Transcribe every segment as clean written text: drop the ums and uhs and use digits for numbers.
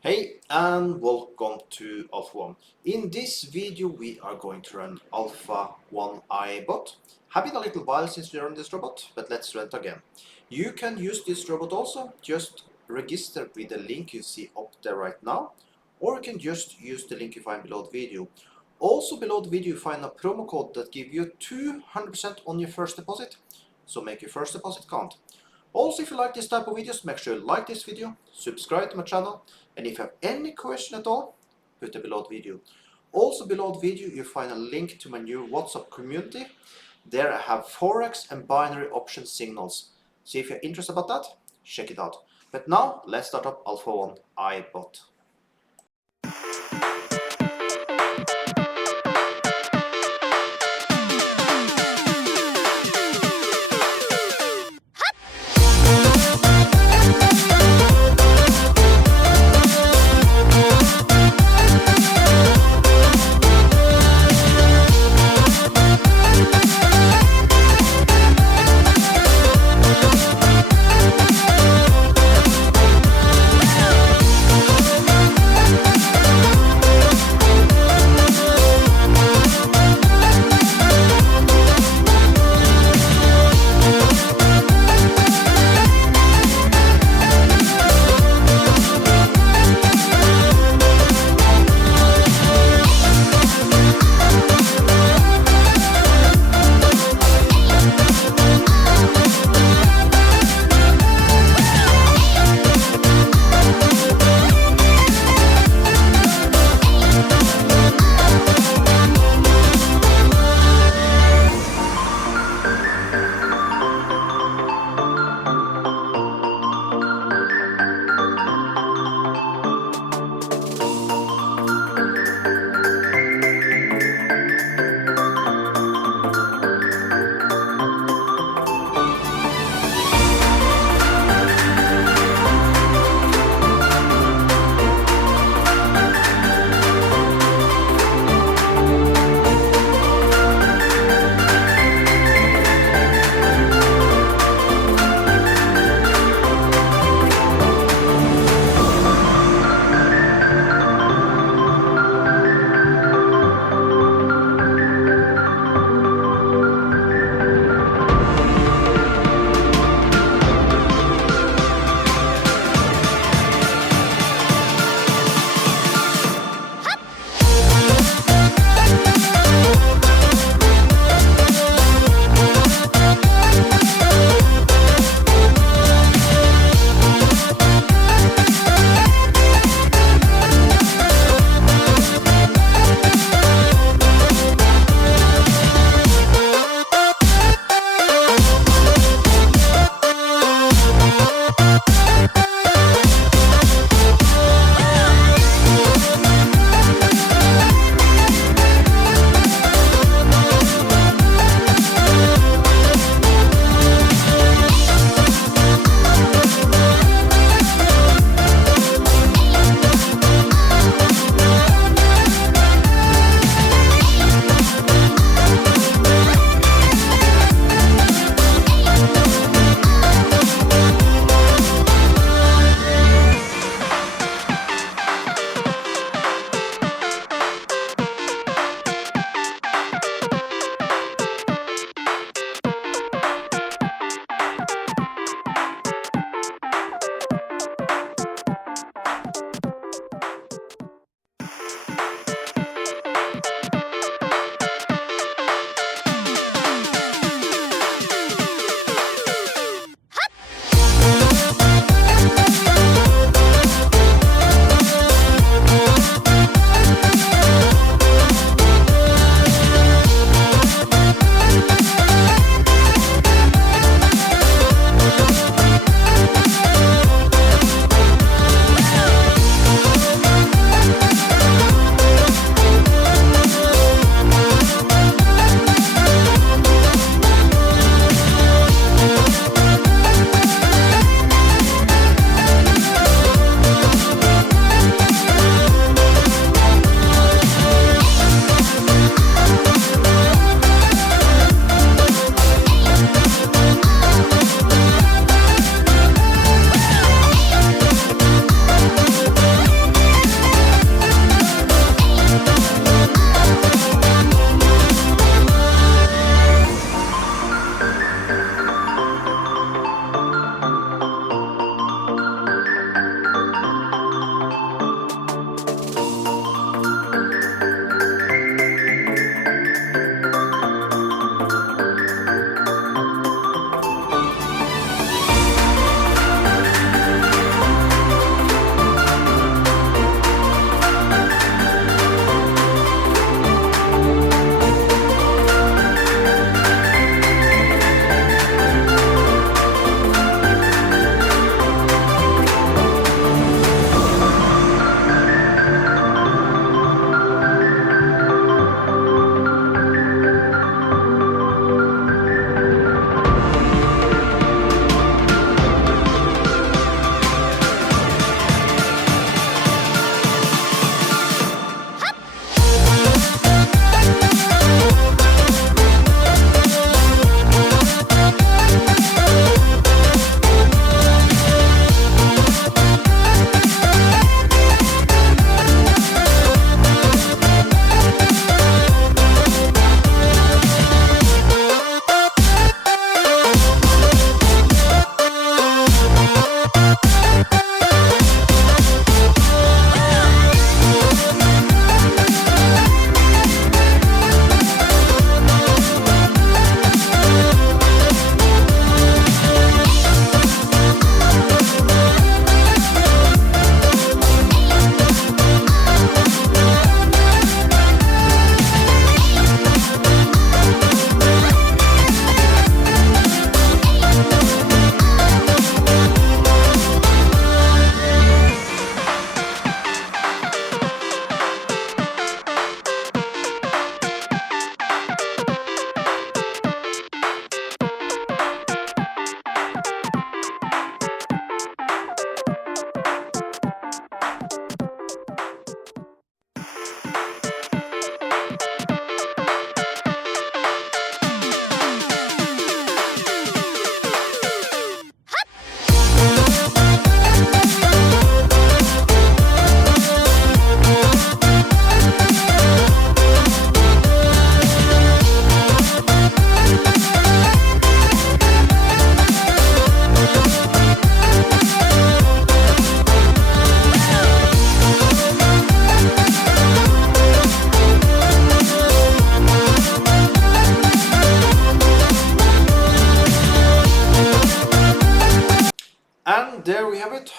Hey and welcome to Alpha 1. In this video we are going to run Alpha 1 iBot. Have been a little while since we run this robot, but let's run it again. You can use this robot also, just register with the link you see up there right now, or you can just use the link you find below the video. Also below the video you find a promo code that gives you 200% on your first deposit, so make your first deposit count. Also, if you like this type of videos, make sure you like this video, subscribe to my channel, and if you have any question at all, put it below the video. Also below the video you find a link to my new WhatsApp community. There I have Forex and binary option signals. So if you're interested about that, check it out. But now, let's start up Alpha 1 iBot.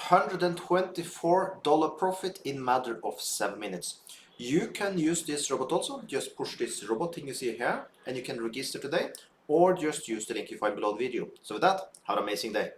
$124 profit in matter of 7 minutes. You can use this robot also. Just push this robot thing you see here and you can register today, or just use the link you find below the video. So with that, have an amazing day.